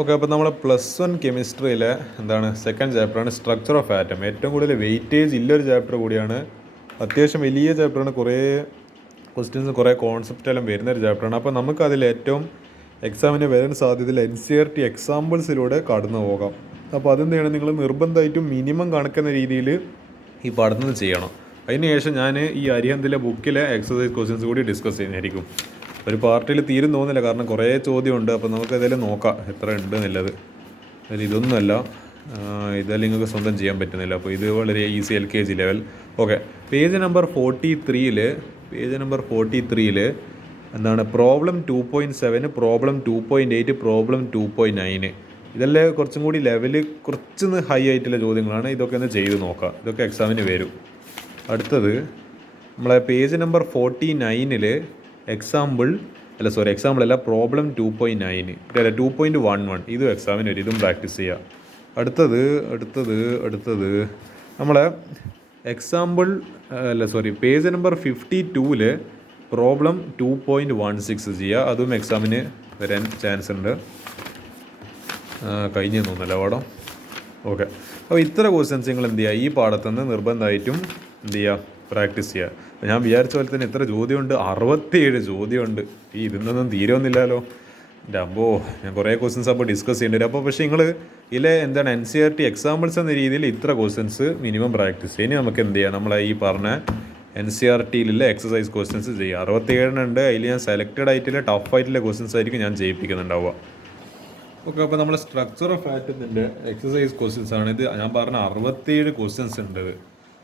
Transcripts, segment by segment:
Okay, അപ്പോൾ നമ്മളെ +1 കെമിസ്ട്രിയിലെ second ചാപ്റ്ററാണ് സ്ട്രക്ചർ ഓഫ് ആറ്റം. ഏറ്റവും കൂടുതൽ വെയിറ്റേജ് ഇല്ലൊരു ചാപ്റ്റർ കൂടിയാണ്. അത്യാവശ്യം വലിയ ചാപ്റ്ററാണ്. കുറേ ക്വസ്റ്റ്യൻസ് കുറേ കോൺസെപ്റ്റ് എല്ലാം വരുന്നൊരു ചാപ്റ്ററാണ്. അപ്പോൾ നമുക്കതിൽ ഏറ്റവും എക്സാമിന് വരാൻ സാധ്യതയിൽ NCERT എക്സാമ്പിൾസിലൂടെ കടന്നു പോകാം. അപ്പോൾ അതെന്ത് ചെയ്യണം, നിങ്ങൾ നിർബന്ധമായിട്ടും മിനിമം കണക്കുന്ന രീതിയിൽ ഈ പഠനം ചെയ്യണം. അതിനുശേഷം ഞാൻ ഈ അരിഹന്തിലെ ബുക്കിലെ എക്സസൈസ് ക്വസ്റ്റ്യൻസ് കൂടി ഡിസ്കസ് ചെയ്യുന്നതായിരിക്കും. ഒരു പാർട്ടിയിൽ തീരും തോന്നില്ല, കാരണം കുറേ ചോദ്യമുണ്ട്. അപ്പോൾ നമുക്കതിൽ നോക്കാം എത്ര ഉണ്ട് എന്നുള്ളത്. അതിൽ ഇതൊന്നുമല്ല, ഇതെല്ലാം നിങ്ങൾക്ക് സ്വന്തം ചെയ്യാൻ പറ്റുന്നില്ല. അപ്പോൾ ഇത് വളരെ easy LKG level. Okay, page number 43 problem 2.7, problem 2.8, problem 2.9. ഇതെല്ലാം കുറച്ചും കൂടി ലെവൽ കുറച്ചൊന്ന് ഹൈ ആയിട്ടുള്ള ചോദ്യങ്ങളാണ്. ഇതൊക്കെ ഒന്ന് ചെയ്ത് നോക്കാം, ഇതൊക്കെ എക്സാമിന് വരും. അടുത്തത് നമ്മളെ പേജ് നമ്പർ 49 എക്സാമ്പിൾ അല്ല, പ്രോബ്ലം 2.9 അല്ല 2.11. ഇതും എക്സാമിന് വരും, ഇതും പ്രാക്ടീസ് ചെയ്യുക. അടുത്തത് നമ്മളെ പേജ് നമ്പർ 52 പ്രോബ്ലം 2.16 ചെയ്യുക. അതും എക്സാമിന് വരാൻ ചാൻസ് ഉണ്ട്. കഴിഞ്ഞു തോന്നല്ല പാഠം. ഓക്കെ, അപ്പോൾ ഇത്ര ക്വസ്റ്റ്യൻസ് നിങ്ങൾ എന്ത് ചെയ്യുക, ഈ പാഠത്തുനിന്ന് നിർബന്ധമായിട്ടും എന്ത് ചെയ്യുക, പ്രാക്ടീസ് ചെയ്യുക. അപ്പോൾ ഞാൻ വിചാരിച്ച പോലെ തന്നെ ഇത്ര ചോദ്യമുണ്ട്, 67 ചോദ്യമുണ്ട്. ഇതിന്നൊന്നും തീരുമെന്നില്ലല്ലോ എൻ്റെ അമ്പോ. ഞാൻ കുറേ ക്വസ്റ്റ്യൻസ് അപ്പോൾ ഡിസ്കസ് ചെയ്യേണ്ടി. അപ്പോൾ പക്ഷേ നിങ്ങൾ NCERT എക്സാമ്പിൾസ് എന്ന രീതിയിൽ ഇത്ര ക്വസ്റ്റ്യൻസ് മിനിമം പ്രാക്ടീസ് ചെയ്യുക. ഇനി നമുക്ക് എന്ത് ചെയ്യാം, നമ്മളെ ഈ പറഞ്ഞ NCERTയിലുള്ള എക്സസൈസ് ക്വസ്റ്റ്യൻസ് ചെയ്യുക. 67 ഉണ്ട്. അതിൽ ഞാൻ സെലക്റ്റഡ് ആയിട്ടുള്ള ടഫ് ആയിട്ടുള്ള ക്വസ്റ്റ്യൻസ് ആയിരിക്കും ഞാൻ ചെയ്യിപ്പിക്കുന്നുണ്ടാവുക. ഓക്കെ, അപ്പോൾ നമ്മളെ സ്ട്രക്ചർ ഓഫ് ആറ്റത്തിൻ്റെ എക്സസൈസ് ക്വസ്റ്റ്യൻസ് ആണ് ഇത്. ഞാൻ പറഞ്ഞ 67 ക്വസ്റ്റ്യൻസ് ഉണ്ട്.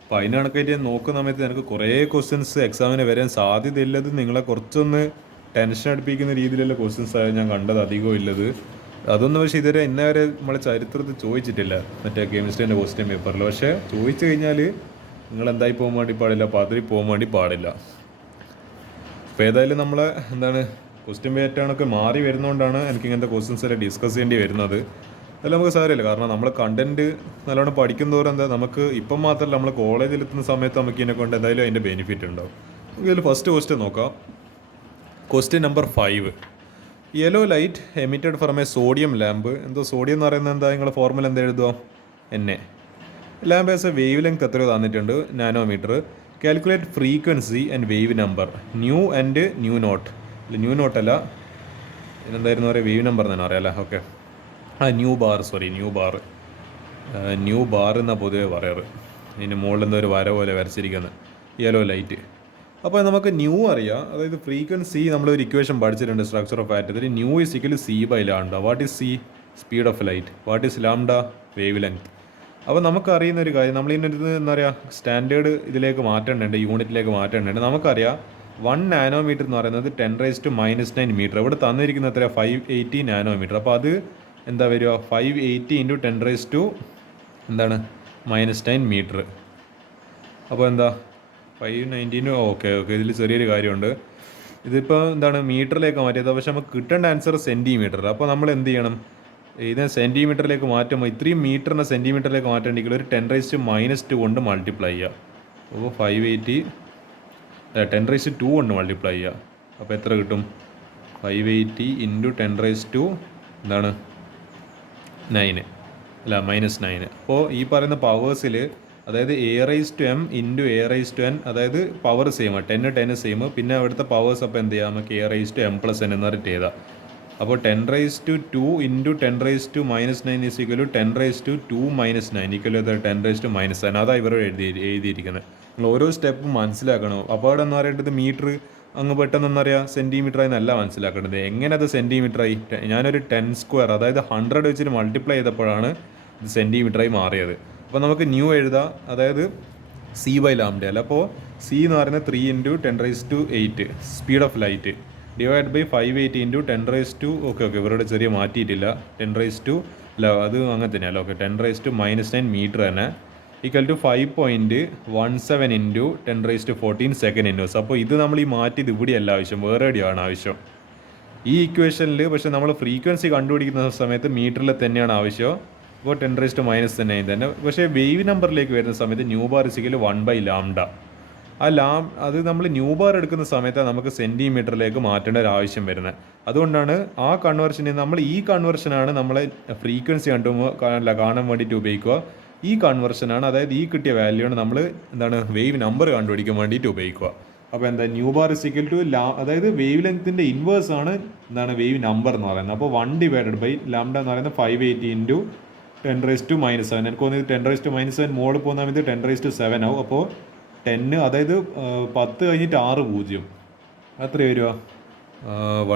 അപ്പോൾ അതിന് കണക്കായിട്ട് ഞാൻ നോക്കുന്ന സമയത്ത് എനിക്ക് കുറേ ക്വസ്റ്റ്യൻസ് എക്സാമിന് വരാൻ സാധ്യതയില്ലത്. നിങ്ങളെ കുറച്ചൊന്ന് ടെൻഷൻ അടുപ്പിക്കുന്ന രീതിയിലുള്ള ക്വസ്റ്റ്യൻസ് ആയി ഞാൻ കണ്ടത് അധികവും ഇല്ലത്. അതൊന്നും പക്ഷേ ഇതുവരെ ഇന്നേവരെ നമ്മളെ ചരിത്രത്തിൽ ചോദിച്ചിട്ടില്ല മറ്റേ കെമിസ്ട്രീൻ്റെ ക്വസ്റ്റ്യൻ പേപ്പറിൽ. പക്ഷേ ചോദിച്ചു കഴിഞ്ഞാൽ നിങ്ങൾ എന്തായി പോകാൻ വേണ്ടി പാടില്ല, പതറി പോകാൻ വേണ്ടി പാടില്ല. അപ്പോൾ ഏതായാലും നമ്മളെ ക്വസ്റ്റ്യൻ പാറ്റേണൊക്കെ മാറി വരുന്നതുകൊണ്ടാണ് എനിക്ക് ഇങ്ങനത്തെ ക്വസ്റ്റ്യൻസ് എല്ലാം ഡിസ്കസ് ചെയ്യേണ്ടി വരുന്നത്. അതെല്ലാം നമുക്ക് സാരമില്ല, കാരണം നമ്മൾ കണ്ടൻറ്റ് നല്ലോണം പഠിക്കുന്നതോറും നമുക്ക് ഇപ്പം മാത്രമല്ല, നമ്മൾ കോളേജിലെത്തുന്ന സമയത്ത് നമുക്ക് ഇതിനെ കൊണ്ട് എന്തായാലും അതിൻ്റെ ബെനിഫിറ്റ് ഉണ്ടാവും. ഇതിൽ ഫസ്റ്റ് ക്വസ്റ്റ്യൻ നോക്കാം. Question number 5. Yellow light emitted from a sodium lamp. Sodium എന്ന് പറയുന്നത് നിങ്ങളുടെ ഫോർമുല എഴുതുക, Na. Lamp as a wavelength എത്രയോ തന്നിട്ടുണ്ട്, nanometre. Calculate frequency and wave number nu and nu naught. Nu നോട്ടല്ല, ഇതെന്തായിരുന്നു പറയുക, വേവ് നമ്പർ തന്നെ അറിയാമല്ലേ. ഓക്കെ, ന്യൂ ബാർ എന്നാണ് പൊതുവെ പറയാറ്. ഇതിന് മുകളിൽ ഒരു വര പോലെ വരച്ചിരിക്കുന്നത് യെല്ലോ ലൈറ്റ്. അപ്പോൾ നമുക്ക് ന്യൂ അറിയാം, അതായത് ഫ്രീക്വൻസി നമ്മളൊരു ഇക്വേഷൻ പഠിച്ചിട്ടുണ്ട് സ്ട്രക്ചർ ഓഫ് ആറ്റത്തിൽ. Nu is equal C/λ. What is C? Speed of light. What is lambda? Wavelength. അപ്പോൾ നമുക്കറിയുന്ന ഒരു കാര്യം, നമ്മളിതിൻ്റെ സ്റ്റാൻഡേർഡ് ഇതിലേക്ക് മാറ്റേണ്ടതുണ്ട്, യൂണിറ്റിലേക്ക് മാറ്റേണ്ടതുണ്ട്. നമുക്കറിയാം 1 നാനോമീറ്റർ എന്ന് പറയുന്നത് 10⁻⁻⁹ മീറ്റർ. ഇവിടെ തന്നിരിക്കുന്ന എത്ര? 580 നാനോമീറ്റർ. അപ്പോൾ അത് എന്താ വരിക, 580 × 10⁻⁻⁹ മീറ്റർ. അപ്പോൾ 519. ഓക്കെ, ഇതിൽ ചെറിയൊരു കാര്യമുണ്ട്. ഇതിപ്പോൾ മീറ്ററിലേക്ക് മാറ്റിയത്, പക്ഷെ നമുക്ക് കിട്ടേണ്ട ആൻസർ സെൻറ്റിമീറ്റർ. അപ്പോൾ നമ്മൾ എന്ത് ചെയ്യണം, ഇതിനെ സെൻറ്റിമീറ്ററിലേക്ക് മാറ്റുമ്പോൾ ഇത്രയും മീറ്ററിനെ സെൻറ്റിമീറ്ററിലേക്ക് മാറ്റേണ്ടെങ്കിൽ ഒരു 10⁻² കൊണ്ട് മൾട്ടിപ്ലൈ ചെയ്യുക. അപ്പോൾ 580 10⁻² കൊണ്ട് മൾട്ടിപ്ലൈ ചെയ്യുക. അപ്പോൾ എത്ര കിട്ടും? 580 × 10⁻9 -9. അപ്പോൾ ഈ പറയുന്ന പവേഴ്സിൽ, അതായത് A⁻m × A⁻n, അതായത് പവർ സെയിം, 10 സെയിം. പിന്നെ അവിടുത്തെ പവേഴ്സ് അപ്പോൾ എന്ത് ചെയ്യാം, നമുക്ക് A⁻m + n എന്ന് പറഞ്ഞിട്ട് ചെയ്താൽ. അപ്പോൾ 10⁻² × 10⁻⁻9 = 10⁻² - 9 = 10⁻⁻9. അതാണ് ഇവരോട് എഴുതിയിരിക്കുന്നത്. നിങ്ങൾ ഓരോ സ്റ്റെപ്പും മനസ്സിലാക്കണം. അപ്പോൾ അവിടെ എന്ന് പറയേണ്ടത് മീറ്റർ അങ്ങ് പെട്ടെന്നറിയാം സെൻറ്റിമീറ്ററായി എന്നല്ല മനസ്സിലാക്കേണ്ടത്. എങ്ങനെ അത് സെൻറ്റിമീറ്ററായി? ഞാനൊരു 10², അതായത് 100 വെച്ചിട്ട് മൾട്ടിപ്ലൈ ചെയ്തപ്പോഴാണ് ഇത് സെൻറ്റിമീറ്ററായി മാറിയത്. അപ്പോൾ നമുക്ക് ന്യൂ എഴുതാം, അതായത് C/λ അല്ല. അപ്പോൾ C എന്ന് പറയുന്നത് 3 × 10⁸ speed of light divide by 580 × 10⁻². Okay, ഇവരോട് ചെറിയ മാറ്റിയിട്ടില്ല, 10⁻², അത് അങ്ങനെ തന്നെയല്ല. ഓക്കെ, 10⁻⁻9 മീറ്റർ തന്നെ ഈക്വൽ ടു 5.17 × 10⁻14 സെക്കൻഡ് ഇൻവേഴ്സ്. അപ്പോൾ ഇത് നമ്മൾ ഈ മാറ്റിയത് ഇവിടെയല്ല ആവശ്യം, വേറെ എവിടെയാണ് ആവശ്യം, ഈ ഇക്വേഷനിൽ. പക്ഷേ നമ്മൾ ഫ്രീക്വൻസി കണ്ടുപിടിക്കുന്ന സമയത്ത് മീറ്ററിൽ തന്നെയാണ് ആവശ്യം. അപ്പോൾ 10⁻⁻9 തന്നെ. പക്ഷേ വേവ് നമ്പറിലേക്ക് വരുന്ന സമയത്ത് ന്യൂ ബാർ = 1/λ. അത് നമ്മൾ ന്യൂ ബാർ എടുക്കുന്ന സമയത്ത് നമുക്ക് സെൻറ്റിമീറ്ററിലേക്ക് മാറ്റേണ്ട ഒരു ആവശ്യം വരുന്നത്. അതുകൊണ്ടാണ് ആ കൺവേർഷന് ഈ കൺവേർഷനാണ് നമ്മളെ ഫ്രീക്വൻസി കാണാൻ വേണ്ടിയിട്ട് ഉപയോഗിക്കുക. ഈ കൺവേർഷനാണ്, അതായത് ഈ കിട്ടിയ വാല്യൂ ആണ് നമ്മൾ വേവ് നമ്പർ കണ്ടുപിടിക്കാൻ വേണ്ടിയിട്ട് ഉപയോഗിക്കുക. അപ്പോൾ nu bar is equal to അതായത് വേവ് ലെങ്ത്തിൻ്റെ ഇൻവേഴ്സ് ആണ് വേവ് നമ്പർ എന്ന് പറയുന്നത്. അപ്പോൾ 1/λ എന്ന് പറയുന്നത് 580 ഇൻറ്റു 10⁻⁻7. എനിക്ക് തോന്നുന്നത് 10⁻⁻7 മോഡ് പോകുന്ന സമയത്ത് 10⁻7 ആവും. അപ്പോൾ 10 അതായത് 10 കഴിഞ്ഞിട്ട് 6 0 അത്ര വരിക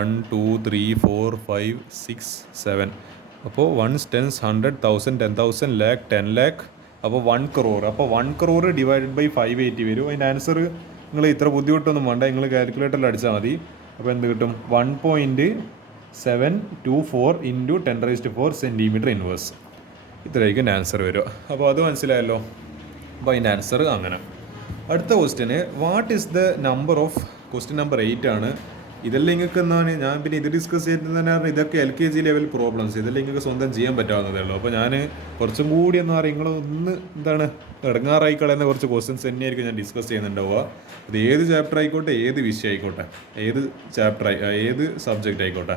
1 2 3 4 5 6 7. അപ്പോൾ 1 10 100 1000 10,000 lakh 10 lakh. അപ്പോൾ 1 crore. അപ്പോൾ 1 crore ഡിവൈഡഡ് ബൈ 580 വരും. അതിൻ്റെ ആൻസർ നിങ്ങൾ ഇത്ര ബുദ്ധിമുട്ടൊന്നും വേണ്ട, നിങ്ങൾ കാൽക്കുലേറ്ററിൽ അടിച്ചാൽ മതി. അപ്പോൾ എന്ത് കിട്ടും? 1.724 ഇൻറ്റു 10⁻4 സെൻറ്റിമീറ്റർ ഇൻവേഴ്സ്. ഇത്രയായിരിക്കും ആൻസർ വരിക. അപ്പോൾ അത് മനസ്സിലായല്ലോ. അപ്പോൾ അതിൻ്റെ ആൻസർ അങ്ങനെ. അടുത്ത question what is the number of, question number 8 ആണ്. ഇതെല്ലാം നിങ്ങൾക്ക് എന്താണ് ഞാൻ പിന്നെ ഇത് ഡിസ്കസ് ചെയ്യുന്നത് തന്നെ, ഇതൊക്കെ LKG ലെവൽ പ്രോബ്ലംസ്, ഇതെല്ലാം നിങ്ങൾക്ക് സ്വന്തം ചെയ്യാൻ പറ്റാവുന്നതേ ഉള്ളൂ. അപ്പോൾ ഞാൻ കുറച്ചും കൂടി എന്ന് പറയുക നിങ്ങളൊന്ന് ഇടങ്ങാറായി കളയുന്ന കുറച്ച് ക്വസ്റ്റ്യൻസ് തന്നെയായിരിക്കും ഞാൻ ഡിസ്കസ് ചെയ്യുന്നുണ്ടാവുക. അത് ഏത് ചാപ്റ്റർ ആയിക്കോട്ടെ, ഏത് വിഷയം ആയിക്കോട്ടെ, ഏത് സബ്ജക്റ്റ് ആയിക്കോട്ടെ.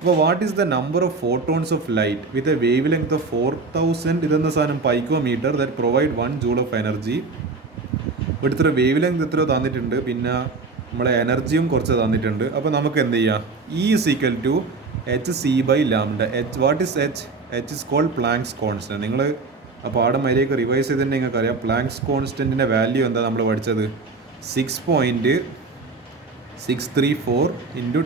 അപ്പോൾ what is the number of photons of light with a wavelength of 4000 ഇതെന്ന സാധനം picometre that provide 1 joule of energy. ഇവിടുത്തെ വേവ് ലെങ്ത് എത്രയോ തന്നിട്ടുണ്ട്, പിന്നെ നമ്മളെ എനർജിയും കുറച്ച് തന്നിട്ടുണ്ട്. അപ്പോൾ നമുക്ക് എന്ത് ചെയ്യാം? E is equal to hc/λ. What is H? H is called Planck's constant. നിങ്ങൾ ആ പാഠം വരെയൊക്കെ റിവൈസ് ചെയ്തിട്ടുണ്ടെങ്കിൽ നിങ്ങൾക്ക് അറിയാം Planck's കോൺസ്റ്റൻറ്റിൻ്റെ വാല്യൂ എന്താ നമ്മൾ പഠിച്ചത്? 6.634 ഇൻറ്റു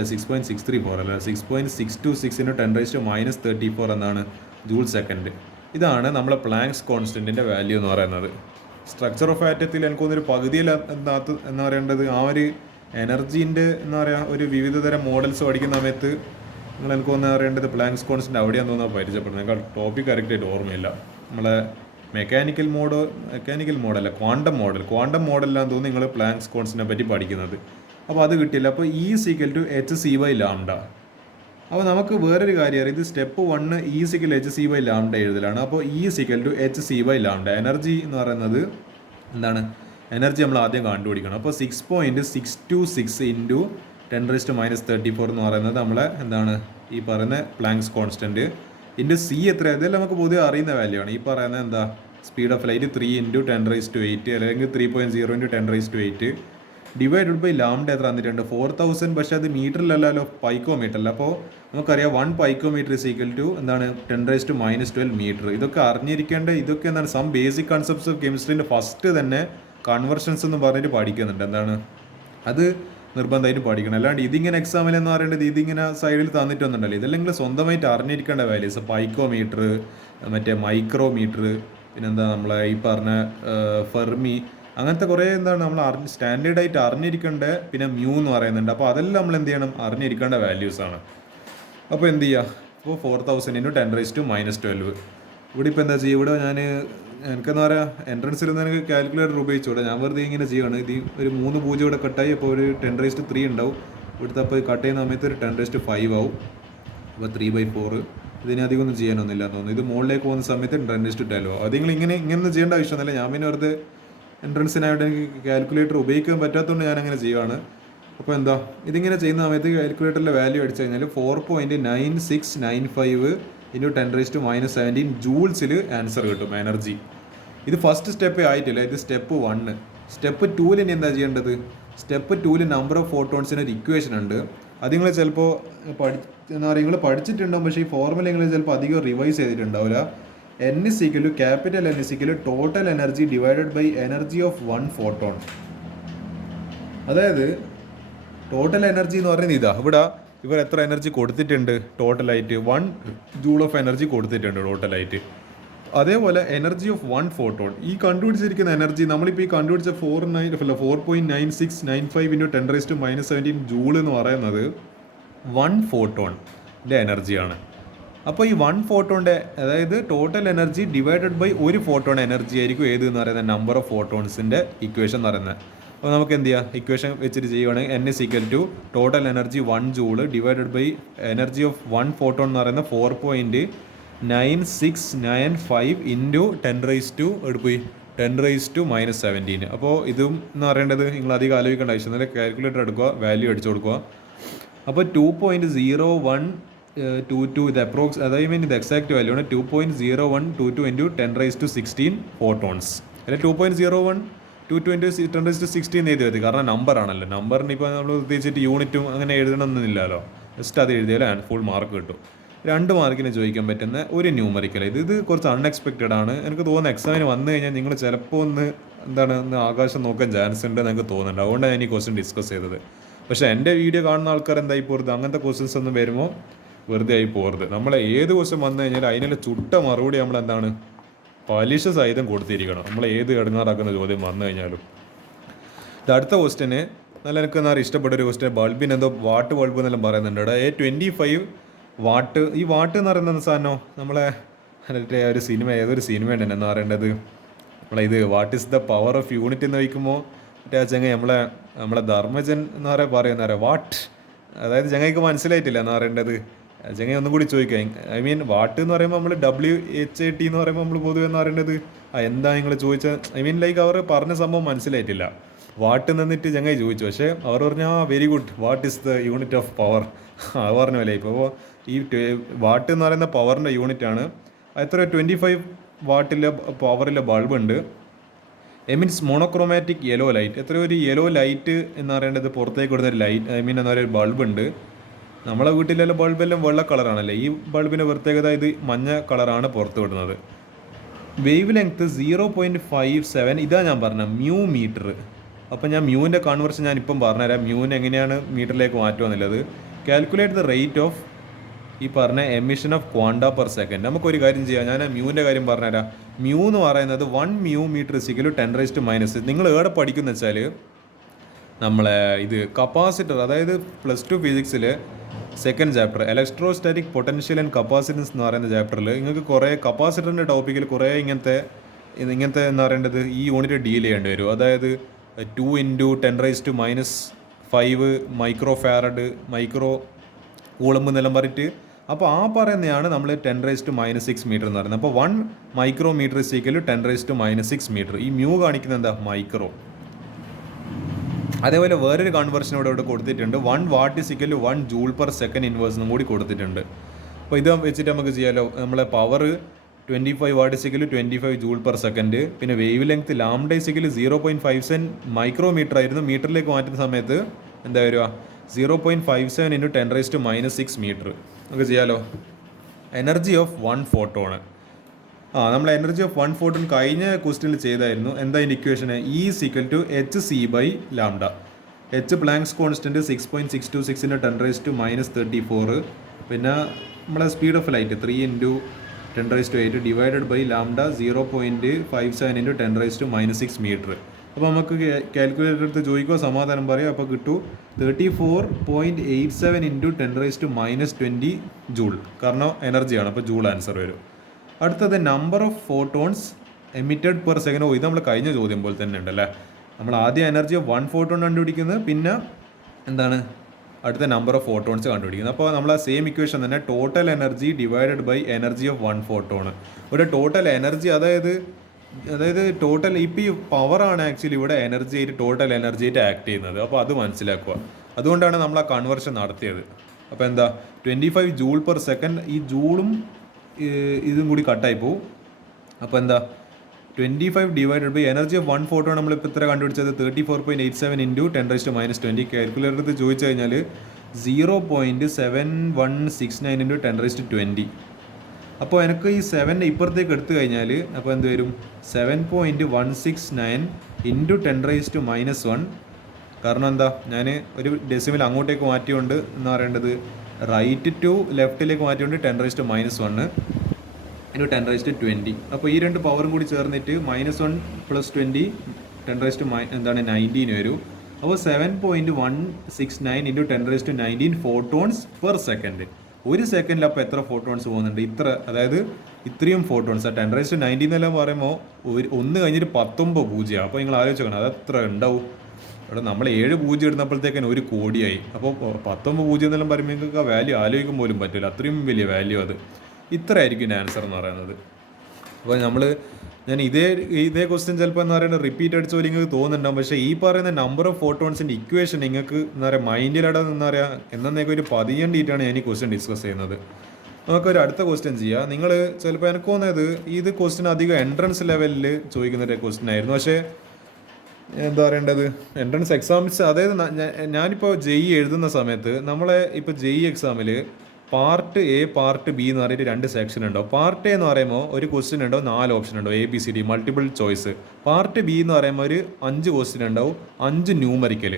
6.634 അല്ല 6.626 ഇൻറ്റു 10⁻⁻34 എന്നാണ് ജൂൾ സെക്കൻഡ്. ഇതാണ് നമ്മളെ പ്ലാങ്ക്സ് കോൺസ്റ്റൻറ്റിൻ്റെ വാല്യൂ എന്ന് പറയുന്നത്. സ്ട്രക്ചർ ഓഫ് ആറ്റത്തിൽ എനിക്ക് തോന്നുന്നൊരു പകുതിയിൽ എന്താ പറയേണ്ടത്, ആ ഒരു എനർജീൻ്റെ എന്താ പറയുക ഒരു വിവിധ തരം മോഡൽസ് പഠിക്കുന്ന സമയത്ത് നിങ്ങൾ എനിക്ക് തോന്നുന്നത് അറിയേണ്ടത് പ്ലാങ്ക്സ് കോൺസ്റ്റൻറ്റ് അവിടെയാണെന്ന് തോന്നുന്നത് പരിചയപ്പെടുന്നത്. നിങ്ങൾക്ക് ടോപ്പിക് കറക്റ്റായിട്ട് ഓർമ്മയില്ല. നമ്മളെ മെക്കാനിക്കൽ മോഡല്ല ക്വാണ്ടം മോഡലിലാന്ന് തോന്നുന്നു നിങ്ങൾ പ്ലാങ്ക്സ് കോൺസ്റ്റൻറ്റിനെ പറ്റി പഠിക്കുന്നത്. അപ്പോൾ അത് കിട്ടിയില്ല. അപ്പോൾ E is equal to hc/λ. അപ്പോൾ നമുക്ക് വേറൊരു കാര്യം അറിയാം, ഇത് step 1 E is equal to hc/λ എഴുതലാണ്. അപ്പോൾ E is equal to hc/λ. Energy എന്ന് പറയുന്നത് എന്താണ്? എനർജി നമ്മൾ ആദ്യം കണ്ടുപിടിക്കണം. അപ്പോൾ 6.626 ഇൻറ്റു 10⁻⁻34 എന്ന് പറയുന്നത് നമ്മളെ ഈ പറയുന്ന പ്ലാങ്ക്സ് കോൺസ്റ്റൻറ്റ് ഇൻറ്റു C എത്ര, ഇതെല്ലാം നമുക്ക് പൊതുവെ അറിയുന്ന വാല്യൂ ആണ്. ഈ പറയുന്നത് എന്താ? സ്പീഡ് ഓഫ് ലൈറ്റ് 3 ഇൻറ്റു 10⁸8 അല്ലെങ്കിൽ 3.0 ഇൻറ്റു 10⁸8 ഡിവൈഡഡ് ബൈ ലാംഡ എത്ര തന്നിട്ടുണ്ട്? 4000. പക്ഷേ അത് മീറ്ററിലല്ലോ, പൈക്കോമീറ്ററിൽ. അപ്പോൾ നമുക്കറിയാം 1 picometre is equal to 10⁻⁻12 metre. ഇതൊക്കെ അറിഞ്ഞിരിക്കേണ്ട, ഇതൊക്കെ സം ബേസിക് കൺസെപ്റ്റ്സ് ഓഫ് കെമിസ്ട്രീൻ്റെ ഫസ്റ്റ് തന്നെ കൺവേർഷൻസ് എന്ന് പറഞ്ഞിട്ട് പഠിക്കുന്നുണ്ട്. അത് നിർബന്ധമായിട്ട് പഠിക്കണം. അല്ലാണ്ട് ഇതിങ്ങനെ എക്സാമിൽ എന്ന് പറയേണ്ടത് ഇതിങ്ങനെ സൈഡിൽ തന്നിട്ടൊന്നുണ്ടല്ലോ. ഇതല്ലെങ്കിൽ സ്വന്തമായിട്ട് അറിഞ്ഞിരിക്കേണ്ട വാല്യൂസ്. പൈക്കോമീറ്റർ, മറ്റേ മൈക്രോമീറ്റർ, പിന്നെന്താ നമ്മളെ ഈ പറഞ്ഞ ഫെർമി, അങ്ങനത്തെ കുറേ നമ്മൾ സ്റ്റാൻഡേർഡായിട്ട് അറിഞ്ഞിരിക്കേണ്ട. പിന്നെ മ്യൂ എന്ന് പറയുന്നുണ്ട്. അപ്പോൾ അതെല്ലാം നമ്മൾ എന്ത് ചെയ്യണം? അറിഞ്ഞിരിക്കേണ്ട വാല്യൂസാണ്. അപ്പോൾ എന്ത് ചെയ്യുക? ഇപ്പോൾ 4000 ഇൻറ്റു 10⁻⁻12. ഇവിടെ ഇപ്പോൾ എന്താ ചെയ്യുക? ഇവിടെ എനിക്കെന്താ പറയുക, എൻട്രൻസിൽ നിന്ന് എനിക്ക് കാൽക്കുലേറ്റർ ഉപയോഗിച്ചൂടെ, ഞാൻ വെറുതെ ഇങ്ങനെ ചെയ്യുകയാണ്. ഇത് ഒരു 3 0 ഇവിടെ കട്ടായി. അപ്പോൾ ഒരു 10⁻³ ഉണ്ടാവും ഇവിടുത്തെ. അപ്പോൾ കട്ട് ചെയ്യുന്ന സമയത്ത് ഒരു 10⁻5 ആവും. അപ്പോൾ 3/4. ഇതിന് അധികം ഒന്നും ചെയ്യാനൊന്നുമില്ല എന്ന് തോന്നുന്നു. ഇത് മുകളിലേക്ക് പോകുന്ന സമയത്ത് 10⁻12 ആവും. അത് നിങ്ങൾ ഇങ്ങനെ ചെയ്യേണ്ട ആവശ്യമൊന്നുമില്ല. ഞാൻ പിന്നെ വെറുതെ എൻട്രൻസിനായിട്ട് എനിക്ക് കാൽക്കുലേറ്റർ ഉപയോഗിക്കാൻ പറ്റാത്തതുകൊണ്ട് ഞാനങ്ങനെ ചെയ്യുകയാണ്. അപ്പോൾ എന്താ ഇതിങ്ങനെ ചെയ്യുന്ന സമയത്ത് കാൽക്കുലേറ്ററിലെ വാല്യൂ അടിച്ചു കഴിഞ്ഞാൽ 4.9695 ഇൻറ്റു 10⁻⁻17 ജൂൾസിൽ ആൻസർ കിട്ടും എനർജി. ഇത് ഫസ്റ്റ് സ്റ്റെപ്പേ ആയിട്ടില്ല, ഇത് സ്റ്റെപ്പ് 1. സ്റ്റെപ്പ് 2 ഇനി എന്താ ചെയ്യേണ്ടത്? സ്റ്റെപ്പ് 2 നമ്പർ ഓഫ് ഫോട്ടോൺസിന് ഒരു ഇക്വേഷൻ ഉണ്ട്. അത് നിങ്ങൾ ചിലപ്പോൾ നിങ്ങൾ പഠിച്ചിട്ടുണ്ടാവും, പക്ഷേ ഈ ഫോർമുല നിങ്ങൾ ചിലപ്പോൾ അധികം revise ചെയ്തിട്ടുണ്ടാവില്ല. N is equal to capital N is equal to total energy divided by energy of 1 photon. അതായത് ടോട്ടൽ എനർജി എന്ന് പറയുന്നത് ഇവർ എത്ര എനർജി കൊടുത്തിട്ടുണ്ട് ടോട്ടലായിട്ട്? 1 ജൂൾ ഓഫ് എനർജി കൊടുത്തിട്ടുണ്ട് ടോട്ടലായിട്ട്. അതേപോലെ എനർജി ഓഫ് 1 ഫോട്ടോൺ, ഈ കണ്ടുപിടിച്ചിരിക്കുന്ന എനർജി നമ്മളിപ്പോൾ ഈ കണ്ടുപിടിച്ച 4.9695 ഇൻറ്റു 10⁻⁻17 ജൂൾ എന്ന് പറയുന്നത് 1 ഫോട്ടോണിൻ്റെ എനർജിയാണ്. അപ്പോൾ ഈ 1 ഫോട്ടോണിൻ്റെ അതായത് total energy divided by 1 photon energy ആയിരിക്കും ഏത് എന്ന് പറയുന്നത് നമ്പർ ഓഫ് ഫോട്ടോൺസിൻ്റെ ഇക്വേഷൻ എന്ന് പറയുന്നത്. അപ്പോൾ നമുക്ക് എന്ത് ചെയ്യാം? ഇക്വേഷൻ വെച്ചിട്ട് ചെയ്യുവാണെങ്കിൽ N is equal to total energy 1 joule divided by energy of 1 photon എന്ന് പറയുന്നത് 4.9695 ഇൻറ്റു 10⁻ 10⁻⁻17. അപ്പോൾ ഇതും എന്ന് പറയേണ്ടത് നിങ്ങൾ അധികം ആലോചിക്കേണ്ട ആവശ്യം നല്ല കാൽക്കുലേറ്റർ എടുക്കുക, വാല്യൂ അടിച്ചു കൊടുക്കുക. അപ്പോൾ 2.0122 ഇത് അപ്രോക്സ് അതായത് ഇത് എക്സാക്ട് വാല്യൂ ആണ്. 2.0122 ഇൻറ്റു 10⁻16 ഫോട്ടോൺസ്. അല്ലെ 2.0122 ഇൻറ്റു 10⁻16 എഴുതി മതി, കാരണം നമ്പർ ആണല്ലോ. നമ്പറിന് ഇപ്പോൾ നമ്മൾ ഉദ്ദേശിച്ചിട്ട് യൂണിറ്റും അങ്ങനെ എഴുതണമെന്നില്ലല്ലോ. ജസ്റ്റ് അത് എഴുതിയാൽ ഫുൾ മാർക്ക് കിട്ടും. 2 മാർക്കിന് ചോദിക്കാൻ പറ്റുന്ന ഒരു ന്യൂമറിക്കൽ. ഇത് കുറച്ച് അൺഎക്സ്പെക്റ്റഡ് ആണ്. എനിക്ക് തോന്നുന്നു എക്സാമിന് വന്നു കഴിഞ്ഞാൽ നിങ്ങൾ ചിലപ്പോൾ ഒന്ന് ആകാശം നോക്കാൻ ചാൻസ് ഉണ്ട് എന്ന് എനിക്ക് തോന്നുന്നുണ്ട്. അതുകൊണ്ടാണ് ഞാൻ ഈ ക്വസ്റ്റ്യൻ ഡിസ്കസ് ചെയ്തത്. പക്ഷേ എൻ്റെ വീഡിയോ കാണുന്ന ആൾക്കാർ എന്തായി പോരുത്, അങ്ങനത്തെ ക്വസ്റ്റ്യൻസ് ഒന്നും വരുമ്പോൾ വെറുതെ ആയി പോരുത്. നമ്മളെ ഏത് ക്വസ്റ്റ്യൻ വന്നു കഴിഞ്ഞാൽ അതിനുള്ള ചുട്ട മറുപടി നമ്മൾ പലിശ സഹിതം കൊടുത്തിരിക്കണം. നമ്മൾ ഏത് ഇടങ്ങാറാക്കുന്ന ചോദ്യം വന്നു കഴിഞ്ഞാലും. ഇത് അടുത്ത ക്വസ്റ്റ്യന് നല്ല എനിക്ക് ഇഷ്ടപ്പെട്ട ഒരു ക്വസ്റ്റ്യൻ. ബൾബിന് എന്തോ വാട്ട് ബൾബ് എന്നെല്ലാം പറയുന്നുണ്ട്. ഇവിടെ 25 വാട്ട്. ഈ വാട്ട് എന്ന് പറയുന്ന സാധനം നമ്മളെ ഒരു സിനിമ, ഏതൊരു സിനിമയാണ് എന്ന് പറയേണ്ടത്, ഇത് what is the power of unit എന്ന് വയ്ക്കുമ്പോൾ ചങ്ങ നമ്മളെ ധർമ്മജൻ എന്ന് പറയുന്ന വാട്ട്, അതായത് ചങ്ങയ്ക്ക് മനസ്സിലായിട്ടില്ല എന്ന് പറയേണ്ടത്. ചങ്ങ ഒന്നും കൂടി ചോദിക്കാം. വാട്ട് എന്ന് പറയുമ്പോൾ നമ്മൾ WHAT എന്ന് പറയുമ്പോൾ നമ്മൾ പൊതുവെ എന്ന് പറയേണ്ടത് എന്താ നിങ്ങൾ ചോദിച്ചാൽ അവർ പറഞ്ഞ സംഭവം മനസ്സിലായിട്ടില്ല. വാട്ട് നിന്നിട്ട് ചങ്ങായി ചോദിച്ചു. പക്ഷേ അവർ പറഞ്ഞു very good, what is the unit of power. അത് പറഞ്ഞ പോലെ ഇപ്പോൾ ഈ വാട്ട് എന്ന് പറയുന്ന പവറിൻ്റെ യൂണിറ്റ് ആണ്. എത്ര 25 വാട്ടിലെ പവറിലെ ബൾബുണ്ട്. Means monochromatic yellow light. എത്ര ഒരു യെല്ലോ ലൈറ്റ് എന്ന് പറയേണ്ടത് പുറത്തേക്ക് വിടുന്ന ഒരു ലൈറ്റ്, എന്താ പറയുക, ഒരു ബൾബുണ്ട്. നമ്മളെ വീട്ടിലെല്ലാം ബൾബെല്ലാം വെള്ള കളറാണല്ലേ. ഈ ബൾബിൻ്റെ പ്രത്യേകത ഇത് മഞ്ഞ കളറാണ് പുറത്ത് വിടുന്നത്. Wave length 0.57. ഇതാ ഞാൻ പറഞ്ഞ മ്യൂ മീറ്റർ. അപ്പോൾ ഞാൻ മ്യൂവിൻ്റെ കൺവേർഷൻ ഞാൻ ഇപ്പം പറഞ്ഞുതരാം. മ്യൂവിന് എങ്ങനെയാണ് മീറ്ററിലേക്ക് മാറ്റുക എന്നുള്ളത്. കാൽക്കുലേറ്റ് ദ റേറ്റ് ഓഫ് ഈ പറഞ്ഞ emission of quanta per second. നമുക്കൊരു കാര്യം ചെയ്യാം, ഞാൻ മ്യൂവിൻ്റെ കാര്യം പറഞ്ഞുതരാം. മ്യൂ എന്ന് പറയുന്നത് 1 മ്യൂ മീറ്റർ = 10⁻⁻. നിങ്ങൾ ഏടെ പഠിക്കുന്ന വെച്ചാൽ നമ്മളെ ഇത് കപ്പാസിറ്റർ, അതായത് +2 ഫിസിക്സിൽ second chapter electrostatic potential and capacitance എന്ന് പറയുന്ന ചാപ്റ്ററിൽ നിങ്ങൾക്ക് കുറേ കപ്പാസിറ്ററിൻ്റെ ടോപ്പിക്കിൽ കുറേ ഇങ്ങനത്തെ എന്ന് പറയേണ്ടത് ഈ യൂണിറ്റ് ഡീൽ ചെയ്യേണ്ടി വരും. അതായത് 2 × 10⁻⁻5 മൈക്രോ ഫാരഡ്, മൈക്രോ കൂളമ്പ് എന്നെല്ലാം പറഞ്ഞിട്ട്. അപ്പോൾ ആ പറയുന്നതാണ് നമ്മൾ 10⁻⁻6 മീറ്റർ എന്ന് പറയുന്നത്. അപ്പോൾ 1 മൈക്രോ മീറ്റർ = 10⁻⁻6 മീറ്റർ. ഈ മ്യൂ കാണിക്കുന്നത് എന്താ, മൈക്രോ. അതേപോലെ വേറൊരു കൺവേർഷൻ ഇവിടെ കൊടുത്തിട്ടുണ്ട്. 1 what = 1 joule per second inverse എന്നും കൂടി കൊടുത്തിട്ടുണ്ട്. അപ്പോൾ ഇത് വെച്ചിട്ട് നമുക്ക് ചെയ്യാമല്ലോ. നമ്മളെ power 25 what = 25 joule per second. പിന്നെ വേവ് ലെങ്ത് ലാംഡ = 0.57 മൈക്രോമീറ്റർ ആയിരുന്നു. മീറ്ററിലേക്ക് മാറ്റുന്ന സമയത്ത് എന്താ വരിക, 0.57 × 10⁻⁻6 മീറ്റർ. നമുക്ക് ചെയ്യാമല്ലോ. Energy of 1 photon. നമ്മൾ എനർജി ഓഫ് 1 ഫോട്ടോൺ കഴിഞ്ഞ ക്വസ്റ്റ്യനിൽ ചെയ്തായിരുന്നു. എന്താ ഇതിൻ്റെ equation? E = hc/λ. h Planck's constant 6.626 × 10⁻34. പിന്നെ നമ്മളെ speed of light 3 × 10⁸ divided by lambda 0.57 × 10⁻6 metre. അപ്പോൾ നമുക്ക് കാൽക്കുലേറ്റർ എടുത്ത് ചോദിക്കുക, സമാധാനം പറയുക. അപ്പോൾ കിട്ടൂ 34.87 × 10⁻20 ജൂൾ. കാരണം എനർജിയാണ്, അപ്പോൾ ജൂൾ ആൻസർ വരും. അടുത്തത് number of photons emitted per second. ഇത് നമ്മൾ കഴിഞ്ഞ ചോദ്യം പോലെ തന്നെ ഉണ്ടല്ലേ. നമ്മൾ ആദ്യം എനർജി ഓഫ് 1 ഫോട്ടോൺ കണ്ടുപിടിക്കുന്നത്, പിന്നെ അടുത്ത നമ്പർ ഓഫ് ഫോട്ടോൺസ് കണ്ടുപിടിക്കുന്നത്. അപ്പോൾ നമ്മൾ ആ സെയിം ഇക്വേഷൻ തന്നെ total energy divided by energy of 1 photon. ഒരു ടോട്ടൽ എനർജി, അതായത് ടോട്ടൽ ഇപ്പോൾ ഈ പവറാണ് ആക്ച്വലി ഇവിടെ എനർജി ആയിട്ട്, ടോട്ടൽ എനർജി ആയിട്ട് ആക്ട് ചെയ്യുന്നത്. അപ്പോൾ അത് മനസ്സിലാക്കുക. അതുകൊണ്ടാണ് നമ്മൾ ആ കൺവേർഷൻ നടത്തിയത്. അപ്പോൾ എന്താ 25 ജൂൾ പെർ സെക്കൻഡ്. ഈ ജൂളും ഇതും കൂടി കട്ടായി പോവും. അപ്പോൾ എന്താ 25 divided by energy of 1 photo നമ്മളിപ്പോൾ ഇത്ര കണ്ടുപിടിച്ചത് 34.87 × 10⁻20. കാൽക്കുലേറ്റർ എടുത്ത് ചോദിച്ചു കഴിഞ്ഞാൽ 0.7169 × 10⁻20. അപ്പോൾ എനിക്ക് ഈ 7 ഇപ്പുറത്തേക്ക് എടുത്തു കഴിഞ്ഞാൽ അപ്പോൾ എന്ത് വരും, 7.169 × 10⁻1. കാരണം എന്താ, ഞാൻ ഒരു ഡെസിമൽ അങ്ങോട്ടേക്ക് മാറ്റിയുകൊണ്ട് എന്ന് പറയേണ്ടത് റൈറ്റ് ടു ലെഫ്റ്റിലേക്ക് മാറ്റിയുകൊണ്ട് 10⁻1 × 10⁻20. അപ്പോൾ ഈ രണ്ട് പവറും കൂടി ചേർന്നിട്ട് -1 + 20 19 വരും. അപ്പോൾ 7.169 × 10⁻19 ഫോട്ടോൺസ് പെർ സെക്കൻഡ്. ഒരു സെക്കൻഡിൽ അപ്പോൾ എത്ര ഫോട്ടോൺസ് പോകുന്നുണ്ട്? ഇത്ര, അതായത് ഇത്രയും ഫോട്ടോൺസ്. 10⁻19 എന്നെല്ലാം പറയുമ്പോൾ 1 കഴിഞ്ഞിട്ട് 19 പൂജ്യമാണ്. അപ്പോൾ നിങ്ങൾ ആലോചിക്കണം അതെത്ര ഉണ്ടാവും. ഇവിടെ നമ്മൾ 7 പൂജ്യം ഇടുന്നപ്പോഴത്തേക്കും 1 കോടിയായി. അപ്പോൾ 19 പൂജ്യം എന്നെല്ലാം പറയുമ്പോൾ നിങ്ങൾക്ക് വാല്യൂ ആലോചിക്കാൻ പോലും പറ്റില്ല. അത്രയും വലിയ വാല്യൂ അത്. ഇത്ര ആയിരിക്കും ആൻസർ എന്ന് പറയുന്നത്. അപ്പോൾ ഞാൻ ഇതേ ക്വസ്റ്റ്യൻ ചിലപ്പോൾ എന്താ പറയുക റിപ്പീറ്റ് അടിച്ച പോലെ നിങ്ങൾക്ക് തോന്നുന്നുണ്ടാവും. പക്ഷേ ഈ പറയുന്ന നമ്പർ ഓഫ് ഫോട്ടോൺസിൻ്റെ ഇക്വേഷൻ നിങ്ങൾക്ക് എന്താ പറയുക മൈൻഡിലട എന്താ പറയുക എന്നേക്കും ഒരു പതിയേണ്ടിയിട്ടാണ് ഞാൻ ഈ ക്വസ്റ്റ്യൻ ഡിസ്കസ് ചെയ്യുന്നത്. നമുക്കൊരു അടുത്ത ക്വസ്റ്റ്യൻ ചെയ്യാം. നിങ്ങൾ ചിലപ്പോൾ എനിക്ക് തോന്നുന്നത് ഇത് ക്വസ്റ്റ്യൻ അധികം എൻട്രൻസ് ലെവലിൽ ചോദിക്കുന്നൊരു ക്വസ്റ്റ്യൻ ആയിരുന്നു. പക്ഷേ എന്താ പറയേണ്ടത് എൻട്രൻസ് എക്സാംസ്, അതായത് ഞാനിപ്പോൾ JEE എഴുതുന്ന സമയത്ത് നമ്മളെ ഇപ്പോൾ JEE എക്സാമിൽ പാർട്ട് എ പാർട്ട് ബി എന്ന് പറഞ്ഞിട്ട് 2 സെക്ഷൻ ഉണ്ടാവും. പാർട്ട് എ എന്ന് പറയുമ്പോൾ ഒരു ക്വസ്റ്റ്യൻ ഉണ്ടാവും, 4 ഓപ്ഷൻ ഉണ്ടാവും, ABCD multiple choice. Part B എന്ന് പറയുമ്പോൾ ഒരു 5 ക്വസ്റ്റ്യൻ ഉണ്ടാവും, 5 ന്യൂമറിക്കൽ.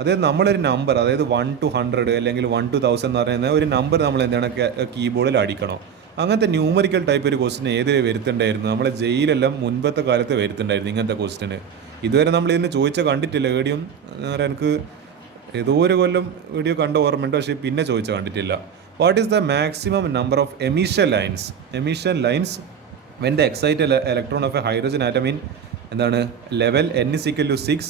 അതായത് നമ്മളൊരു നമ്പർ, അതായത് 1 to 100 അല്ലെങ്കിൽ 1 to 1000 എന്ന് പറയുന്ന ഒരു നമ്പർ നമ്മൾ എന്താണ് കീബോർഡിൽ അടിക്കണം. അങ്ങനത്തെ ന്യൂമറിക്കൽ ടൈപ്പ് ഒരു ക്വസ്റ്റ്യൻ ഏതിൽ വരുത്തുണ്ടായിരുന്നു? നമ്മളെ JEEലെല്ലാം മുൻപത്തെ കാലത്ത് വരുത്തുണ്ടായിരുന്നു ഇങ്ങനത്തെ ക്വസ്റ്റ്യന്. ഇതുവരെ നമ്മൾ ഇതിന് കണ്ടിട്ടില്ല. ഏടിയും എനിക്ക് ഏതോ ഒരു കൊല്ലം വീഡിയോ കണ്ട ഓർമ്മയുണ്ട്, പക്ഷേ പിന്നെ കണ്ടിട്ടില്ല. What is the maximum number of emission lines when the excited electron of a hydrogen atom in എന്താണ് level n=6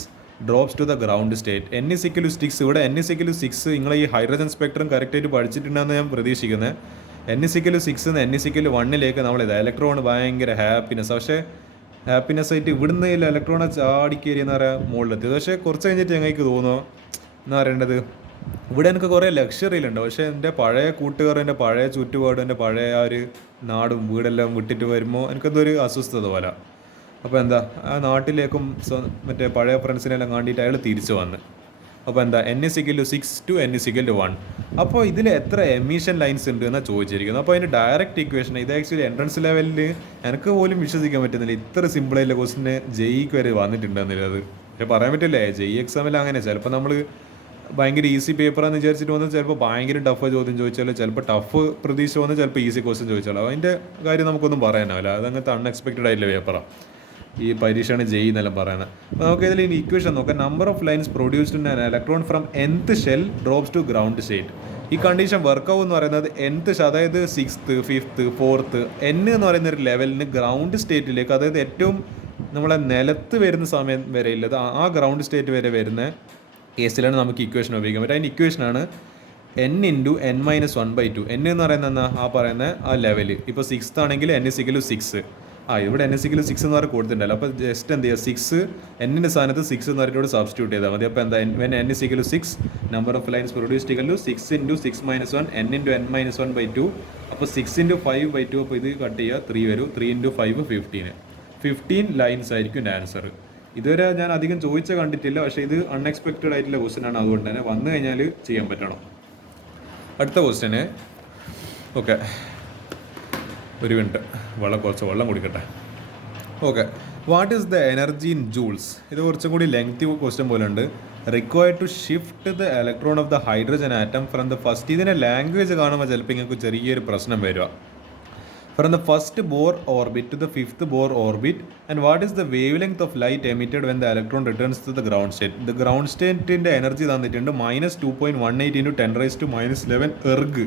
drops to the ground state? n=6. ഇവിടെ n=6 നിങ്ങൾ ഈ ഹൈഡ്രജൻ സ്പെക്ട്രം കറക്റ്റായിട്ട് പഠിച്ചിട്ടുണ്ടെന്ന് ഞാൻ പ്രതീക്ഷിക്കുന്നത്. n=6 n=1 നമ്മളിത് ഇലക്ട്രോൺ ഭയങ്കര happiness. പക്ഷേ ഹാപ്പിനെസ് ആയിട്ട് ഇവിടുന്ന് ഇലക്ട്രോണെ ചാടിക്കേരി എന്ന് പറയാൻ മുകളിലെത്തി. പക്ഷേ കുറച്ച് കഴിഞ്ഞിട്ട് ഞങ്ങൾക്ക് തോന്നുമോ എന്നാ പറയേണ്ടത്, ഇവിടെ എനിക്ക് കുറേ ലക്ഷറിയിലുണ്ട്. പക്ഷേ എൻ്റെ പഴയ കൂട്ടുകാർ, എൻ്റെ പഴയ ചുറ്റുപാടും, എൻ്റെ പഴയ ആ ഒരു നാടും വീടെല്ലാം വിട്ടിട്ട് വരുമ്പോൾ എനിക്കെന്തോ ഒരു അസ്വസ്ഥത പോലെ. അപ്പോൾ എന്താ ആ നാട്ടിലേക്കും മറ്റേ പഴയ ഫ്രണ്ട്സിനെല്ലാം കണ്ടിട്ട് അയാൾ തിരിച്ചു വന്ന്. അപ്പോൾ എന്താ n=6 to n=1. അപ്പോൾ ഇതിൽ എത്ര എമിഷൻ ലൈൻസ് ഉണ്ട് എന്നാണ് ചോദിച്ചിരിക്കുന്നത്. അപ്പോൾ അതിൻ്റെ ഡയറക്റ്റ് ഇക്വേഷൻ ഇത് ആക്ച്വലി എൻട്രൻസ് ലെവലിൽ എനിക്ക് പോലും വിശ്വസിക്കാൻ പറ്റുന്നില്ല. ഇത്ര സിമ്പിളായിട്ടുള്ള ക്വസ്റ്റിന് JEEക്ക് വരെ വന്നിട്ടുണ്ടെന്നുള്ളത്. പക്ഷേ പറയാൻ പറ്റില്ലേ, JEE എക്സാമിൽ അങ്ങനെ ചിലപ്പോൾ നമ്മൾ ഭയങ്കര ഈസി പേപ്പറാന്ന് വിചാരിച്ചിട്ട് വന്ന് ചിലപ്പോൾ ഭയങ്കര ടഫ് ചോദ്യം ചോദിച്ചാൽ, ചിലപ്പോൾ ടഫ് പ്രതീക്ഷ വന്ന് ചിലപ്പോൾ ഈസി ക്വസ്റ്റ്യൻ ചോദിച്ചാലോ. അതിൻ്റെ കാര്യം നമുക്കൊന്നും പറയാനാവില്ല. അതങ്ങനത്തെ അൺഎക്സ്പെക്റ്റഡ് ആയിട്ടുള്ള പേപ്പറാണ് ഈ പരീക്ഷയാണ് JEE എന്നെല്ലാം പറയുന്നത്. അപ്പോൾ നമുക്ക് ഇതിൽ ഇനി ഇക്വേഷൻ നോക്കാം. Number of lines produced in an electron from nth shell drops to ground state. ഈ കണ്ടീഷൻ വർക്കാവും എന്ന് പറയുന്നത് nth അതായത് 6th 5th 4th n എന്ന് പറയുന്ന ഒരു ലെവലിന് ഗ്രൗണ്ട് സ്റ്റേറ്റിലേക്ക്, അതായത് ഏറ്റവും നമ്മളെ നിലത്ത് വരുന്ന സമയം വരെ ഇല്ലത് ആ ഗ്രൗണ്ട് സ്റ്റേറ്റ് വരെ വരുന്ന കേസിലാണ് നമുക്ക് ഇക്വേഷൻ ഉപയോഗിക്കാൻ പറ്റും. അതിൻ്റെ ഇക്വേഷനാണ് n=n-1/2. n എന്ന് പറയുന്നത് എന്നാ ആ പറയുന്ന ആ ലെവല്. ഇപ്പോൾ 6th ആണെങ്കിൽ n=6. ഇവിടെ n=6 എന്ന് പറഞ്ഞാൽ കൊടുത്തിട്ടുണ്ടല്ലോ. അപ്പോൾ ജസ്റ്റ് എന്ത് ചെയ്യുക, 6 n-ൻ്റെ സ്ഥാനത്ത് 6 എന്ന് പറഞ്ഞിട്ട് സബ്സ്റ്റിറ്റ്യൂട്ട് ചെയ്താൽ മതി. അപ്പോൾ എന്താ n=6 number of lines produced = 6 × 6 - 1 n × n-1/2. അപ്പോൾ 6 × 5/2. അപ്പോൾ ഇത് കട്ട് ചെയ്യുക 3 വരും. 3 × 5 15 ലൈൻസ് ആയിരിക്കും എൻ്റെ ആൻസർ. ഇതുവരെ ഞാൻ അധികം കണ്ടിട്ടില്ല. പക്ഷേ ഇത് അൺഎക്സ്പെക്റ്റഡ് ആയിട്ടുള്ള ക്വസ്റ്റ്യൻ ആണ്. അതുകൊണ്ട് തന്നെ വന്നു കഴിഞ്ഞാൽ ചെയ്യാൻ പറ്റണം. അടുത്ത ക്വസ്റ്റ്യന് ഓക്കെ, ഒരു മിനിറ്റ് കുറച്ച് വെള്ളം കുടിക്കട്ടെ. Okay, what is the energy in joules? ഇത് കുറച്ചും കൂടി ലെങ്തി ക്വസ്റ്റ്യൻ പോലെ ഉണ്ട്. Required to shift the electron of the hydrogen atom from the first. ഇതിൻ്റെ ലാംഗ്വേജ് കാണുമ്പോൾ ചിലപ്പോൾ നിങ്ങൾക്ക് ചെറിയൊരു പ്രശ്നം വരിക. From the first Bohr orbit to the 5th Bohr orbit. And what is the wavelength of light emitted when the electron returns to the ground state? The ground സ്റ്റേറ്റിൻ്റെ energy തന്നിട്ടുണ്ട് -2.18 × 10⁻11 erg.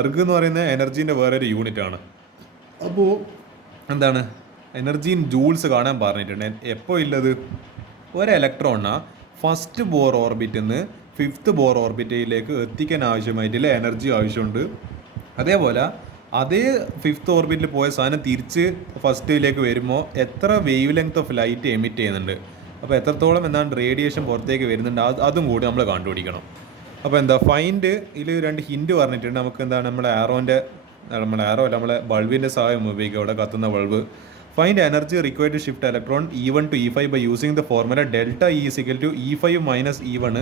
Erg എന്ന് പറയുന്ന എനർജീൻ്റെ വേറൊരു unit ആണ്. അപ്പോൾ എന്താണ് energy in joules കാണാൻ പറഞ്ഞിട്ടുണ്ട്. എപ്പോൾ ഇല്ലത് ഒരു ഇലക്ട്രോണിനാ ഫസ്റ്റ് ബോർ ഓർബിറ്റിൽ നിന്ന് 5th ബോർ ഓർബിറ്റിലേക്ക് എത്തിക്കാൻ ആവശ്യമായിട്ടുള്ള എനർജി ആവശ്യമുണ്ട്. അതേപോലെ അതേ 5th ഓർബിറ്റിൽ പോയ സാധനം തിരിച്ച് ഫസ്റ്റിലേക്ക് വരുമ്പോൾ എത്ര wave length of light emit ചെയ്യുന്നുണ്ട്, അപ്പോൾ എത്രത്തോളം എന്താണ് റേഡിയേഷൻ പുറത്തേക്ക് വരുന്നുണ്ട്, അതും കൂടി നമ്മൾ കണ്ടുപിടിക്കണം. അപ്പോൾ എന്താ ഫൈൻഡ് ഇതിൽ 2 ഹിൻറ്റ് പറഞ്ഞിട്ടുണ്ട്. നമുക്ക് എന്താണ് നമ്മളെ ആരോ അല്ല നമ്മളെ ബൾബിൻ്റെ സഹായം ഉപയോഗിക്കുക, അവിടെ കത്തുന്ന bulb. Find energy required to shift electron E1 to E5 by using the formula ΔE = E5 - E1.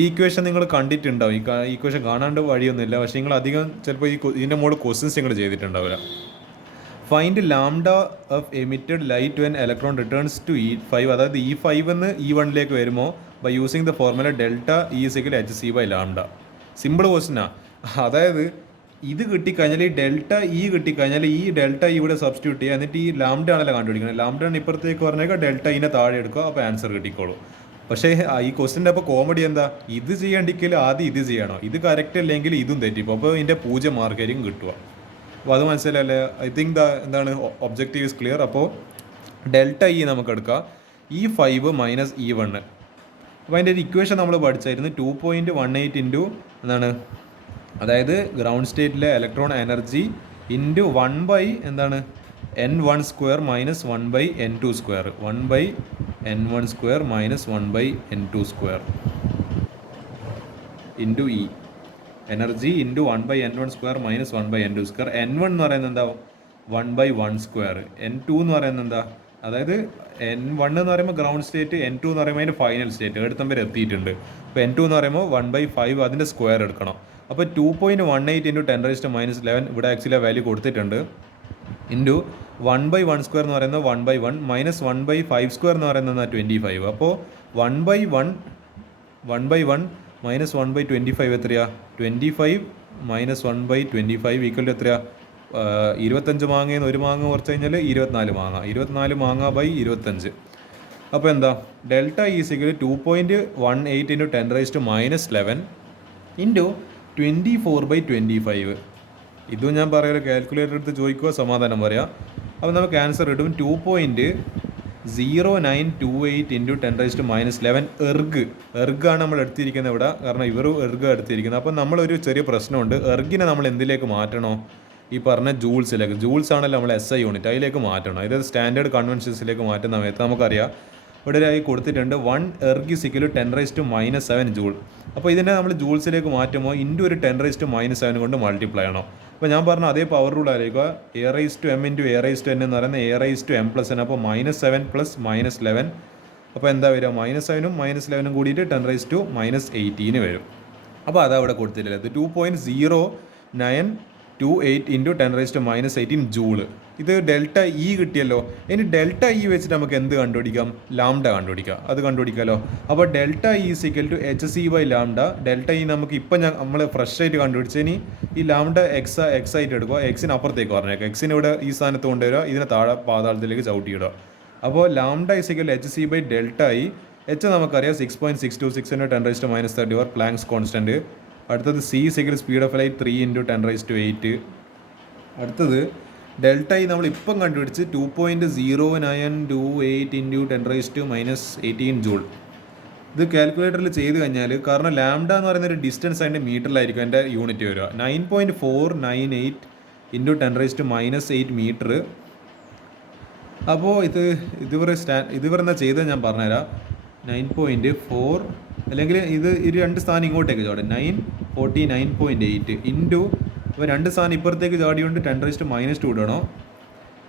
ഈ ഇക്വേഷൻ നിങ്ങൾ കണ്ടിട്ടുണ്ടാവും. ഈ ഇക്വേഷൻ കാണാണ്ട് വഴിയൊന്നുമില്ല. പക്ഷേ നിങ്ങൾ അധികം ചിലപ്പോൾ ഇതിൻ്റെ മുകളിൽ ക്വസ്റ്റ്യൻസ് നിങ്ങൾ ചെയ്തിട്ടുണ്ടാവില്ല. Find lambda of emitted light when electron returns to E5, അതായത് E5 എന്ന് E1 വരുമ്പോൾ by using the formula ΔE = hc/λ. Simple ക്വസ്റ്റ്യനാണ്. അതായത് ഇത് കിട്ടിക്കഴിഞ്ഞാൽ ഈ ΔE കിട്ടിക്കഴിഞ്ഞാൽ ഈ ΔE ഇവിടെ സബ്സ്റ്റിറ്റ്യൂട്ട് ചെയ്യുക. എന്നിട്ട് ഈ ലാംഡ ആണല്ലോ കണ്ടുപിടിക്കുന്നത്. ലാംഡ ഇപ്പുറത്തേക്ക് പറഞ്ഞേക്കാം, ΔEനെ താഴെ എടുക്കുക, അപ്പോൾ ആൻസർ കിട്ടിക്കോളൂ. പക്ഷേ ഈ ക്വസ്റ്റിൻ്റെ അപ്പോൾ കോമഡി എന്താ, ഇത് ചെയ്യണ്ടെങ്കിൽ ആദ്യം ഇത് ചെയ്യണം, ഇത് കറക്റ്റ് അല്ലെങ്കിൽ ഇതും തെറ്റിപ്പോൾ, അപ്പോൾ ഇതിൻ്റെ 0 മാർക്കായിരിക്കും കിട്ടുക. അപ്പോൾ അത് മനസ്സിലല്ലേ? ഐ തിങ്ക് എന്താണ് ഒബ്ജക്റ്റീവ് ഇസ് ക്ലിയർ. അപ്പോൾ ΔE നമുക്ക് എടുക്കാം E5 - E1. അപ്പോൾ അതിൻ്റെ ഒരു ഇക്വേഷൻ നമ്മൾ പഠിച്ചായിരുന്നു 2.18 ഇൻറ്റു എന്താണ്, അതായത് ഗ്രൗണ്ട് സ്റ്റേറ്റിലെ ഇലക്ട്രോൺ എനർജി ഇൻറ്റു 1 ബൈ എന്താണ് n1 square minus 1/n2 square 1/n1 square minus 1/n2 square into E energy into 1/n1 square minus 1/n2 square. n1 എന്ന് പറയുന്നത് എന്താ 1/1 സ്ക്വയർ. n2 എന്ന് പറയുന്നത് എന്താ, അതായത് n1 എന്ന് പറയുമ്പോൾ ഗ്രൗണ്ട് സ്റ്റേറ്റ്, n2 എന്ന് പറയുമ്പോൾ അതിൻ്റെ ഫൈനൽ സ്റ്റേറ്റ് എടുത്തം വരെ എത്തിയിട്ടുണ്ട്. അപ്പോൾ n2 എന്ന് പറയുമ്പോൾ 1/5 അതിൻ്റെ സ്ക്വയർ എടുക്കണം. അപ്പോൾ 2.18 ഇൻറ്റു 10⁻⁻11 ഇവിടെ ആക്ച്വലി വാല്യൂ കൊടുത്തിട്ടുണ്ട്. ഇൻറ്റു 1/1 സ്ക്വയർ എന്ന് പറയുന്നത് 1/1 മൈനസ് 1/5 സ്ക്വയർ എന്ന് പറയുന്നത് 25. അപ്പോൾ 1/1 മൈനസ് 1/25 എത്രയാ? 25 മൈനസ് 1/25 ഈക്വൽ ടു എത്രയാ? 25 മാങ്ങയെന്ന് ഒരു മാങ്ങ കുറച്ച് കഴിഞ്ഞാൽ 24 മാങ്ങ. 24 മാങ്ങ ബൈ 25. അപ്പോൾ എന്താ ഡെൽറ്റ ഈസിക്കൽ 2.18 ഇൻറ്റു 10⁻⁻11 ഇൻറ്റു 24/25. ഇതും ഞാൻ പറയുക കാൽക്കുലേറ്റർ എടുത്ത് ചോദിക്കുക, സമാധാനം പറയാം. അപ്പോൾ നമുക്ക് ആൻസർ കിട്ടും 2.0928 ഇൻറ്റു 10⁻⁻11 എർഗാണ് നമ്മൾ എടുത്തിരിക്കുന്നത് ഇവിടെ, കാരണം ഇവർ എർഗ് എടുത്തിരിക്കുന്നത്. അപ്പം നമ്മളൊരു ചെറിയ പ്രശ്നമുണ്ട്. എർഗിനെ നമ്മൾ എന്തിലേക്ക് മാറ്റണോ? ഈ പറഞ്ഞ ജൂൾസിലേക്ക്. ജൂൾസ് ആണല്ലോ നമ്മൾ SI യൂണിറ്റ്, അതിലേക്ക് മാറ്റണം. ഇത് സ്റ്റാൻഡേർഡ് കൺവെൻഷൻസിലേക്ക് മാറ്റുന്ന സമയത്ത് നമുക്കറിയാം ഇവിടെ ആയി കൊടുത്തിട്ടുണ്ട് 1 എർഗ് ഇസിക്കൽ 10⁻⁻7 ജൂൾ. അപ്പോൾ ഇതിനെ നമ്മൾ ജൂൾസിലേക്ക് മാറ്റുമ്പോൾ ഇൻറ്റു ഒരു 10⁻⁻7 കൊണ്ട് മൾട്ടിപ്ലൈ ചെയ്യണം. അപ്പോൾ ഞാൻ പറഞ്ഞ അതേ പവർ റൂൾ ആയിരിക്കുക. A⁻m ഇൻറ്റു A⁻n എന്ന് പറയുന്നത് A⁻m+n. അപ്പോൾ -7 പ്ലസ് -11. അപ്പോൾ എന്താ വരിക? -7ഉം -11ഉം കൂടിയിട്ട് 10⁻⁻18 വരും. അപ്പോൾ അതാ ഇവിടെ കൊടുത്തിട്ടില്ല. ഇത് 2.0928 ഇൻറ്റു 10⁻⁻18 ജൂള്. ഇത് ഡെൽറ്റ ഇ കിട്ടിയല്ലോ. ഇനി ഡെൽറ്റ ഇ വെച്ചിട്ട് നമുക്ക് എന്ത് കണ്ടുപിടിക്കാം? ലാംഡ കണ്ടുപിടിക്കാം. അത് കണ്ടുപിടിക്കാമല്ലോ. അപ്പോൾ delta E equal to hc/λ. Delta E നമുക്ക് ഇപ്പം നമ്മൾ ഫ്രഷ് ആയിട്ട് കണ്ടുപിടിച്ച് ഇനി ഈ ലാംഡ എക്സ് ആയിട്ട് എടുക്കുക. എക്സിന് അപ്പുറത്തേക്ക് പറഞ്ഞേക്കാം. എക്സിന് ഇവിടെ ഈ സ്ഥാനത്ത് കൊണ്ടുവരിക, ഇതിനെ താഴെ പാതാളത്തിലേക്ക് ചവിട്ടിയിടുക. അപ്പോൾ ലാംഡ ഈക്വൽ hc/ഡെൽറ്റ ഇ. എച്ച് നമുക്കറിയാം 6.626 ഇൻറ്റു 10⁻⁻34 പ്ലാങ്ക്സ് കോൺസ്റ്റൻറ്റ്. അടുത്തത് C equal speed of light 3 into 10⁻8. അടുത്തത് ഡെൽറ്റ ഇ നമ്മൾ ഇപ്പം കണ്ടുപിടിച്ച് 2.0928 ഇൻറ്റു 10⁻⁻18 ജൂൾ. ഇത് കാൽക്കുലേറ്ററിൽ ചെയ്ത് കഴിഞ്ഞാൽ, കാരണം ലാംഡ എന്ന് പറയുന്ന ഒരു ഡിസ്റ്റൻസ് അതിൻ്റെ മീറ്ററിലായിരിക്കും എൻ്റെ യൂണിറ്റ് വരിക. 9.498 ഇൻറ്റു 10⁻⁸ മീറ്റർ. അപ്പോൾ ഇതുവരെ എന്താ ചെയ്തത് ഞാൻ പറഞ്ഞുതരാം. 9.4 അല്ലെങ്കിൽ ഇത് രണ്ട് സ്ഥാനം ഇങ്ങോട്ടേക്ക് ചാടും. 949.8 ഇൻറ്റു അപ്പോൾ രണ്ട് സ്ഥാനം ഇപ്പുറത്തേക്ക് ചാടിയുകൊണ്ട് 10⁻⁻2 ഇടണോ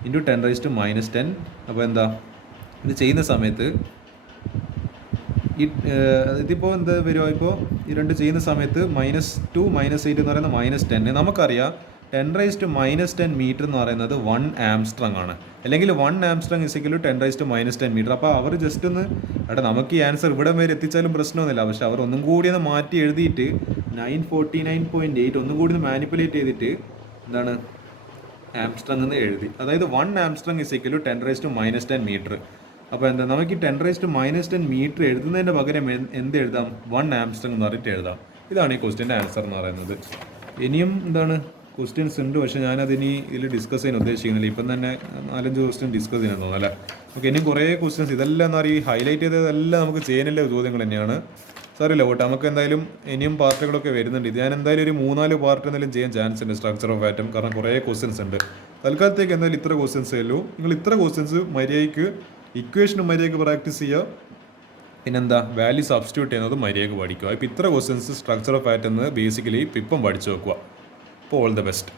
ഇൻറ്റു 10⁻⁻10. അപ്പോൾ എന്താ ഇത് ചെയ്യുന്ന സമയത്ത് ഇതിപ്പോൾ എന്താ വരുമോ? ഇപ്പോൾ ഈ രണ്ട് ചെയ്യുന്ന സമയത്ത് -2 -8 എന്ന് പറയുന്നത് -10. നമുക്കറിയാം 10⁻⁻10 മീറ്റർ എന്ന് പറയുന്നത് 1 ആംസ്ട്രങ് ആണ്. അല്ലെങ്കിൽ 1 ആംസ്ട്രങ് ഇസിക്കൽ 10⁻⁻10 മീറ്റർ. അപ്പോൾ അവർ ജസ്റ്റ് ഒന്ന് നമുക്ക് ഈ ആൻസർ ഇവിടെ വരെ എത്തിച്ചാലും പ്രശ്നമൊന്നുമില്ല. പക്ഷെ അവർ ഒന്നും കൂടി ഒന്ന് മാറ്റി എഴുതിയിട്ട് 949.8 ഒന്നും കൂടി ഒന്ന് മാനിപ്പുലേറ്റ് ചെയ്തിട്ട് എന്താണ് ആംസ്ട്രങ് എന്ന് എഴുതി. അതായത് 1 ആംസ്ട്രങ് ഇസിക്കൽ 10⁻⁻10 മീറ്റർ. അപ്പോൾ എന്താ നമുക്ക് ഈ 10⁻⁻10 മീറ്റർ എഴുതുന്നതിൻ്റെ പകരം എന്ത് എഴുതാം? 1 ആംസ്ട്രങ് എന്ന് പറഞ്ഞിട്ട് എഴുതാം. ഇതാണ് ഈ ക്വസ്റ്റ്യൻ്റെ ആൻസർ എന്ന് പറയുന്നത്. ഇനിയും എന്താണ് ക്വസ്റ്റ്യൻസ് ഉണ്ട്, പക്ഷേ ഞാനതിനി ഇതിൽ ഡിസ്കസ് ചെയ്യാൻ ഉദ്ദേശിക്കുന്നില്ല. ഇപ്പം തന്നെ 4-5 ക്വസ്റ്റ്യൻ ഡിസ്കസ് ചെയ്യാൻ തോന്നുന്നു അല്ലേ? നമുക്ക് ഇനിയും കുറേ ക്വസ്റ്റ്യൻസ് ഇതെല്ലാം എന്താ പറയുക ഹൈലൈറ്റ് ചെയ്തതെല്ലാം നമുക്ക് ചെയ്യാനുള്ള ചോദ്യങ്ങൾ തന്നെയാണ്. സാറില്ല പോട്ടെ, നമുക്ക് എന്തായാലും ഇനിയും പാർട്ടുകളൊക്കെ വരുന്നുണ്ട്. ഇത് ഞാൻ എന്തായാലും ഒരു 3-4 പാർട്ട് എന്തെങ്കിലും ചെയ്യാൻ ചാൻസ് ഉണ്ട് സ്ട്രക്ചർ ഓഫ് ആറ്റം, കാരണം കുറേ ക്വസ്റ്റ്യൻസ് ഉണ്ട്. തൽക്കാലത്തേക്ക് എന്തായാലും ഇത്ര ക്വസ്റ്റ്യൻസേ ഉള്ളൂ. നിങ്ങൾ ഇത്ര ക്വസ്റ്റ്യൻസ് മര്യാദയ്ക്ക് ഇക്വേഷനും മര്യാദയ്ക്ക് പ്രാക്ടീസ് ചെയ്യുക. പിന്നെന്താ വാല്യൂ സബ്സ്റ്റിറ്റ്യൂട്ട് ചെയ്യുന്നത് മര്യാദയ്ക്ക് പഠിക്കുക. ഇപ്പോൾ ഇത്ര ക്വസ്റ്റ്യൻസ് സ്ട്രക്ചർ ഓഫ് ആറ്റം എന്ന് ബേസിക്കലി ഇപ്പം പഠിച്ചു വെക്കുക. അപ്പോൾ ഓൾ ദ ബെസ്റ്റ്.